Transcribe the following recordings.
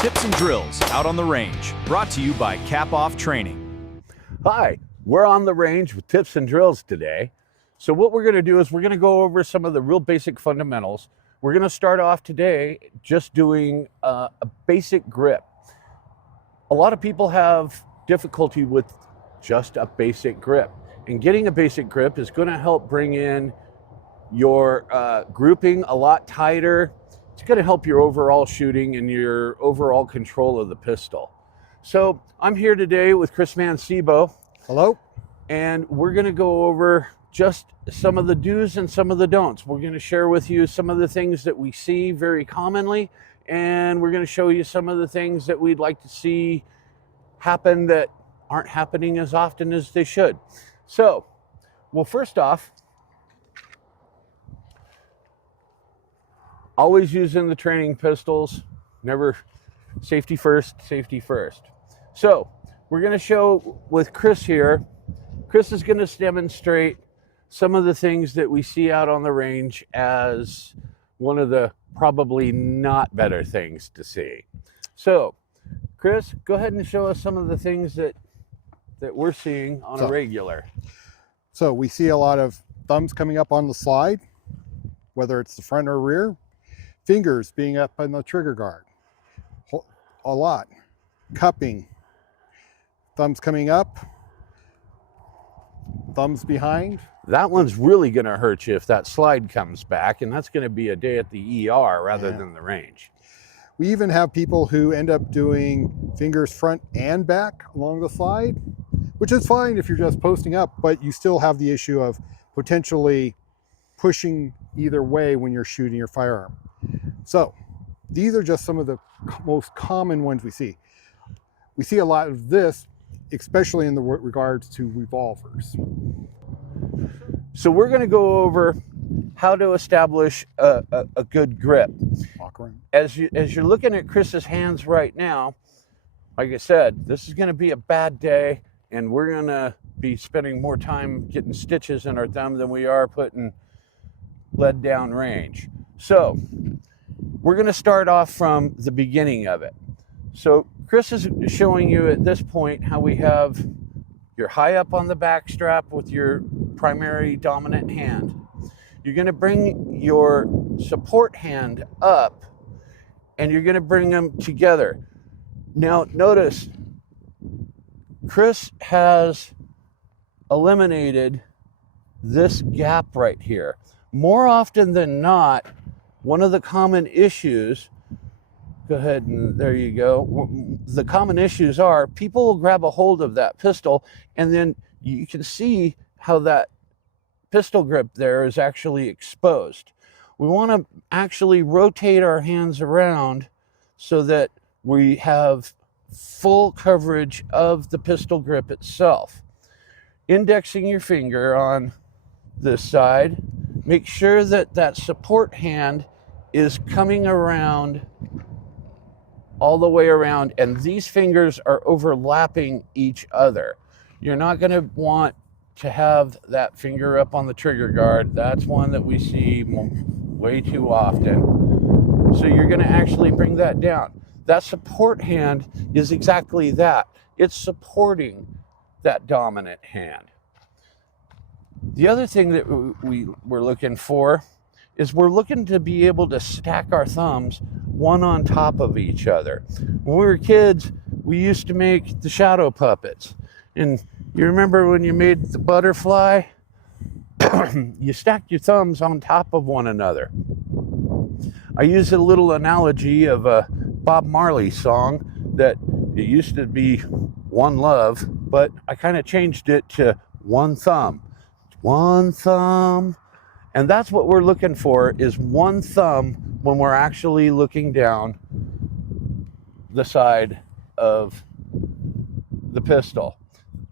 Tips and drills out on the range, brought to you by Cap Off Training. Hi, we're on the range with tips and drills today. So what we're going to do is we're going to go over some of the real basic fundamentals. We're going to start off today just doing a basic grip. A lot of people have difficulty with just a basic grip, and getting a basic grip is going to help bring in your grouping a lot tighter. It's going to help your overall shooting and your overall control of the pistol. So I'm here today with Chris Mancebo. Hello. And we're going to go over just some of the do's and some of the don'ts. We're going to share with you some of the things that we see very commonly, and we're going to show you some of the things that we'd like to see happen that aren't happening as often as they should. So, well, first off, always using the training pistols, never safety first, safety first. So we're going to show with Chris here. Chris is going to demonstrate some of the things that we see out on the range as one of the probably not better things to see. So Chris, go ahead and show us some of the things that we're seeing on a regular. So we see a lot of thumbs coming up on the slide, whether it's the front or rear. Fingers being up on the trigger guard, a lot. Cupping, thumbs coming up, thumbs behind. That one's really going to hurt you if that slide comes back, and that's going to be a day at the ER rather than the range. We even have people who end up doing fingers front and back along the slide, which is fine if you're just posting up, but you still have the issue of potentially pushing either way when you're shooting your firearm. So these are just some of the most common ones we see. We see a lot of this, especially in the regards to revolvers. So we're going to go over how to establish a good grip. As you're looking at Chris's hands right now, like I said, this is going to be a bad day, and we're going to be spending more time getting stitches in our thumb than we are putting lead down range. So we're going to start off from the beginning of it. So Chris is showing you at this point how we have your high up on the back strap with your primary dominant hand. You're going to bring your support hand up, and you're going to bring them together. Now notice Chris has eliminated this gap right here. More often than not, one of the common issues, go ahead and there you go. The common issues are people will grab a hold of that pistol, and then you can see how that pistol grip there is actually exposed. We want to actually rotate our hands around so that we have full coverage of the pistol grip itself. Indexing your finger on this side, make sure that that support hand is coming around all the way around, and these fingers are overlapping each other. You're not going to want to have that finger up on the trigger guard. That's one that we see way too often. So you're going to actually bring that down. That support hand is exactly that. It's supporting that dominant hand. The other thing that we're looking for is we're looking to be able to stack our thumbs one on top of each other. When we were kids, we used to make the shadow puppets. And you remember when you made the butterfly? You stacked your thumbs on top of one another. I use a little analogy of a Bob Marley song that it used to be One Love, but I kind of changed it to One Thumb. One thumb. And that's what we're looking for, is one thumb when we're actually looking down the side of the pistol.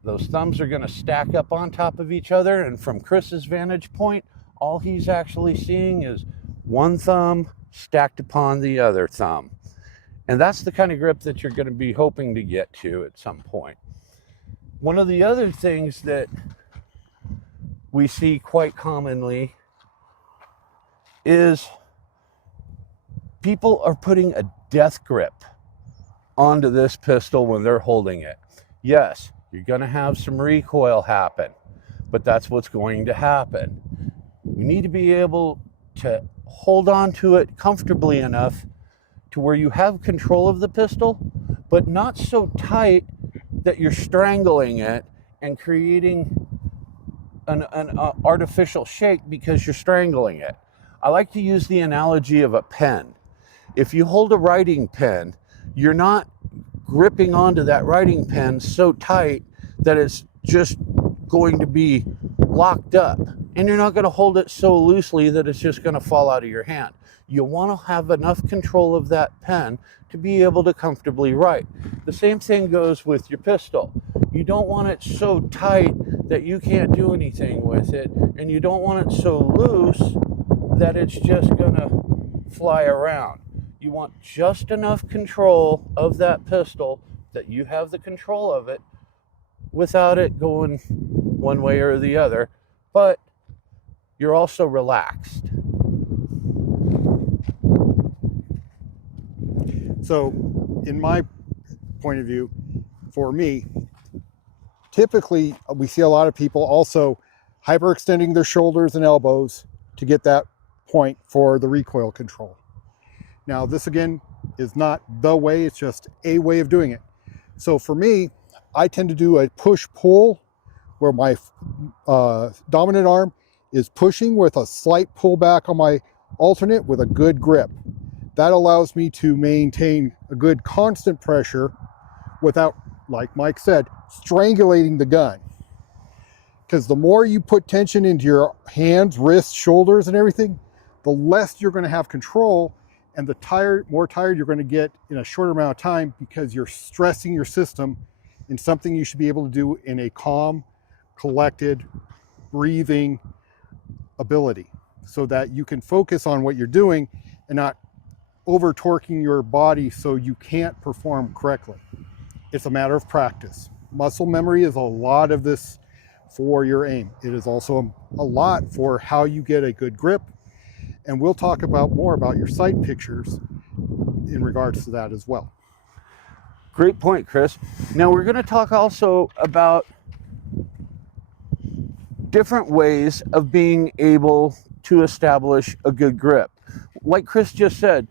Those thumbs are going to stack up on top of each other, and from Chris's vantage point, all he's actually seeing is one thumb stacked upon the other thumb. And that's the kind of grip that you're going to be hoping to get to at some point. One of the other things that we see quite commonly is people are putting a death grip onto this pistol when they're holding it. Yes, you're going to have some recoil happen, but that's what's going to happen. You need to be able to hold on to it comfortably enough to where you have control of the pistol, but not so tight that you're strangling it and creating an artificial shake because you're strangling it. I like to use the analogy of a pen. If you hold a writing pen, you're not gripping onto that writing pen so tight that it's just going to be locked up, and you're not going to hold it so loosely that it's just going to fall out of your hand. You want to have enough control of that pen to be able to comfortably write. The same thing goes with your pistol. You don't want it so tight that you can't do anything with it, and you don't want it so loose that it's just going to fly around. You want just enough control of that pistol that you have the control of it without it going one way or the other, but you're also relaxed. So, in my point of view, for me, typically we see a lot of people also hyperextending their shoulders and elbows to get that point for the recoil control. Now, this again is not the way, it's just a way of doing it. So for me, I tend to do a push-pull where my dominant arm is pushing with a slight pullback on my alternate with a good grip. That allows me to maintain a good constant pressure without, like Mike said, strangulating the gun. Because the more you put tension into your hands, wrists, shoulders, and everything, the less you're going to have control, and the more tired you're going to get in a shorter amount of time, because you're stressing your system in something you should be able to do in a calm, collected, breathing ability, so that you can focus on what you're doing and not over torquing your body so you can't perform correctly. It's a matter of practice. Muscle memory is a lot of this for your aim. It is also a lot for how you get a good grip, and we'll talk about more about your sight pictures in regards to that as well. Great point, Chris. Now we're going to talk also about different ways of being able to establish a good grip. Like Chris just said,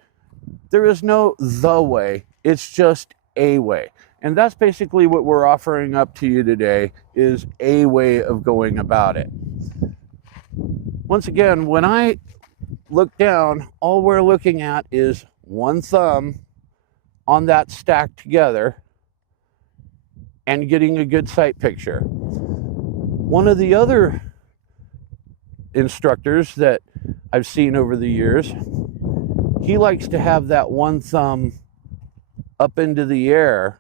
there is no the way, it's just a way. And that's basically what we're offering up to you today, is a way of going about it. Once again, when I look down, all we're looking at is one thumb on that stack together and getting a good sight picture. One of the other instructors that I've seen over the years, he likes to have that one thumb up into the air,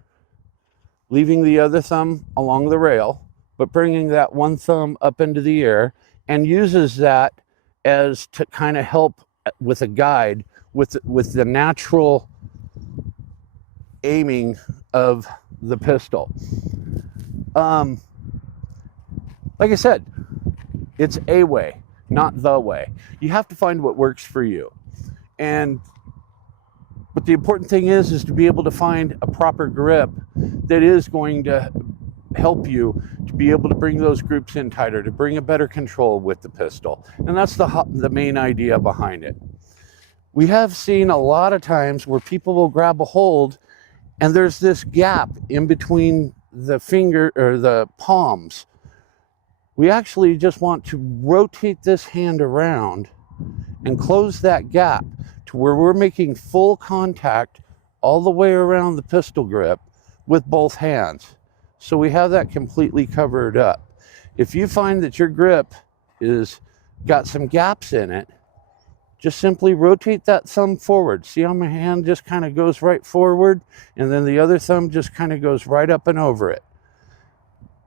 leaving the other thumb along the rail, but bringing that one thumb up into the air, and uses that as to kind of help with a guide with the natural aiming of the pistol. Like I said, it's a way, not the way. You have to find what works for you. But the important thing is to be able to find a proper grip that is going to help you to be able to bring those groups in tighter, to bring a better control with the pistol. And that's the main idea behind it. We have seen a lot of times where people will grab a hold and there's this gap in between the finger or the palms. We actually just want to rotate this hand around and close that gap to where we're making full contact all the way around the pistol grip with both hands. So we have that completely covered up. If you find that your grip is got some gaps in it, just simply rotate that thumb forward. See how my hand just kind of goes right forward, and then the other thumb just kind of goes right up and over it.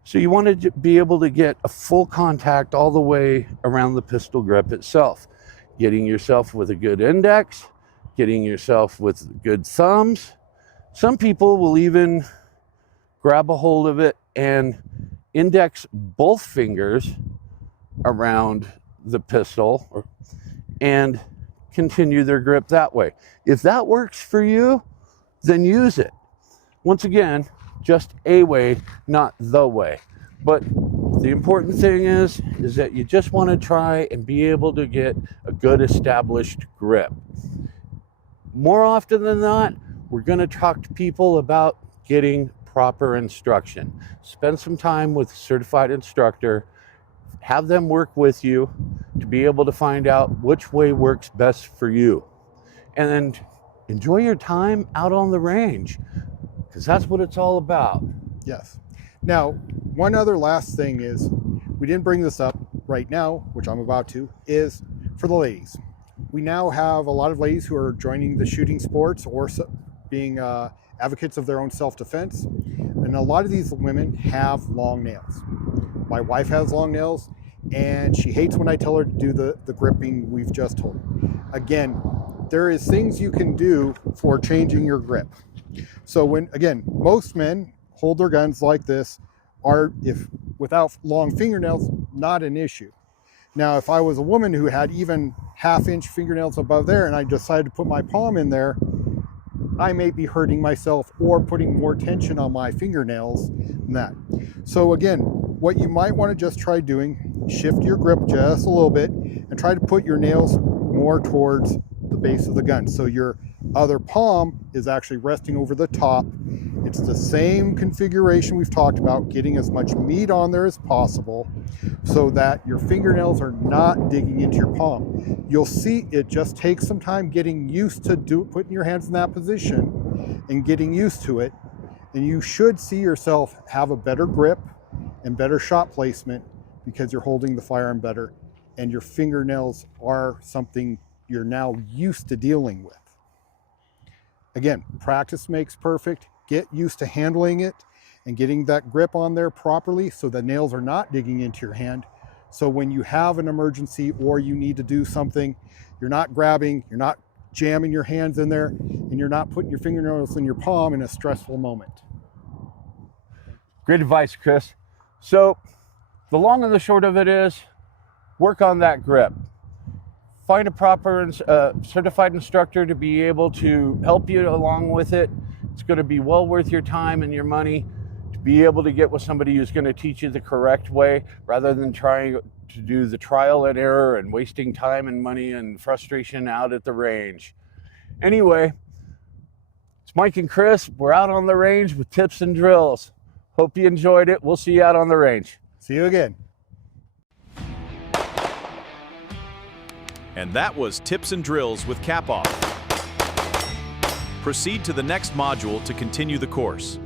So you want to be able to get a full contact all the way around the pistol grip itself. Getting yourself with a good index, getting yourself with good thumbs. Some people will even grab a hold of it and index both fingers around the pistol and continue their grip that way. If that works for you, then use it. Once again, just a way, not the way. But the important thing is that you just want to try and be able to get a good established grip. More often than not, we're going to talk to people about getting proper instruction. Spend some time with a certified instructor, have them work with you to be able to find out which way works best for you. And then enjoy your time out on the range, because that's what it's all about. Yes. Now, one other last thing is, we didn't bring this up right now, which I'm about to, is for the ladies. We now have a lot of ladies who are joining the shooting sports or being advocates of their own self-defense. And a lot of these women have long nails. My wife has long nails, and she hates when I tell her to do the gripping we've just told her. Again, there is things you can do for changing your grip. So most men hold their guns like this, if without long fingernails, not an issue. Now, if I was a woman who had even half-inch fingernails above there and I decided to put my palm in there, I may be hurting myself or putting more tension on my fingernails than that. So again, what you might want to just try doing, shift your grip just a little bit and try to put your nails more towards the base of the gun. So your other palm is actually resting over the top. It's the same configuration we've talked about, getting as much meat on there as possible so that your fingernails are not digging into your palm. You'll see it just takes some time getting used to putting your hands in that position and getting used to it. And you should see yourself have a better grip and better shot placement because you're holding the firearm better and your fingernails are something you're now used to dealing with. Again, practice makes perfect. Get used to handling it and getting that grip on there properly so the nails are not digging into your hand. So when you have an emergency or you need to do something, you're not grabbing, you're not jamming your hands in there, and you're not putting your fingernails in your palm in a stressful moment. Great advice, Chris. So the long and the short of it is, work on that grip. Find a proper certified instructor to be able to help you along with it. It's going to be well worth your time and your money to be able to get with somebody who's going to teach you the correct way rather than trying to do the trial and error and wasting time and money and frustration out at the range. Anyway, it's Mike and Chris. We're out on the range with tips and drills. Hope you enjoyed it. We'll see you out on the range. See you again. And that was Tips and Drills with Cap Off. Proceed to the next module to continue the course.